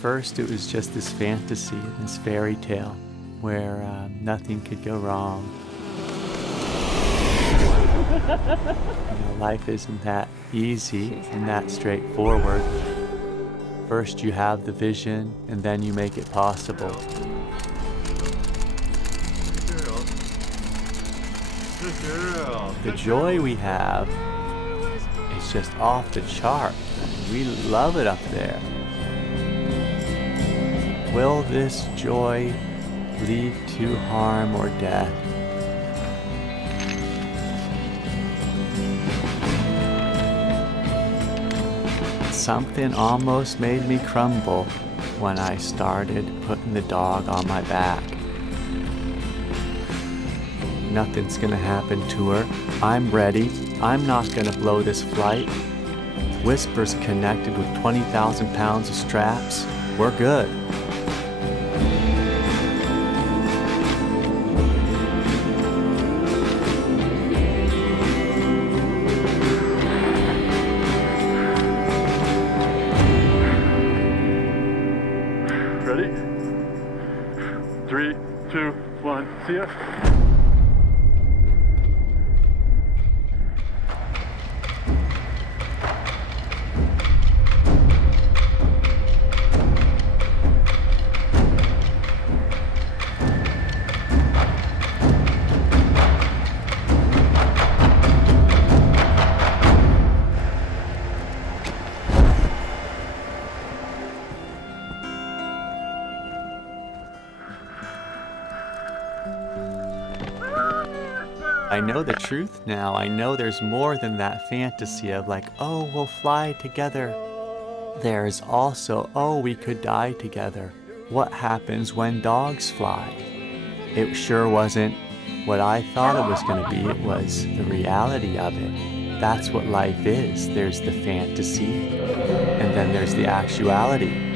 first it was just this fantasy, this fairy tale where nothing could go wrong. Life isn't that easy and that straightforward. First you have the vision, and then you make it possible. The joy we have is just off the chart. We love it up there. Will this joy lead to harm or death? Something almost made me crumble when I started putting the dog on my back. Nothing's gonna happen to her. I'm ready. I'm not gonna blow this flight. Whisper's connected with 20,000 pounds of straps. We're good. Ready? 3, 2, 1, see ya. I know the truth now. I know there's more than that fantasy of like, oh, we'll fly together. There's also, oh, we could die together. What happens when dogs fly? It sure wasn't what I thought it was going to be. It was the reality of it. That's what life is. There's the fantasy, and then there's the actuality.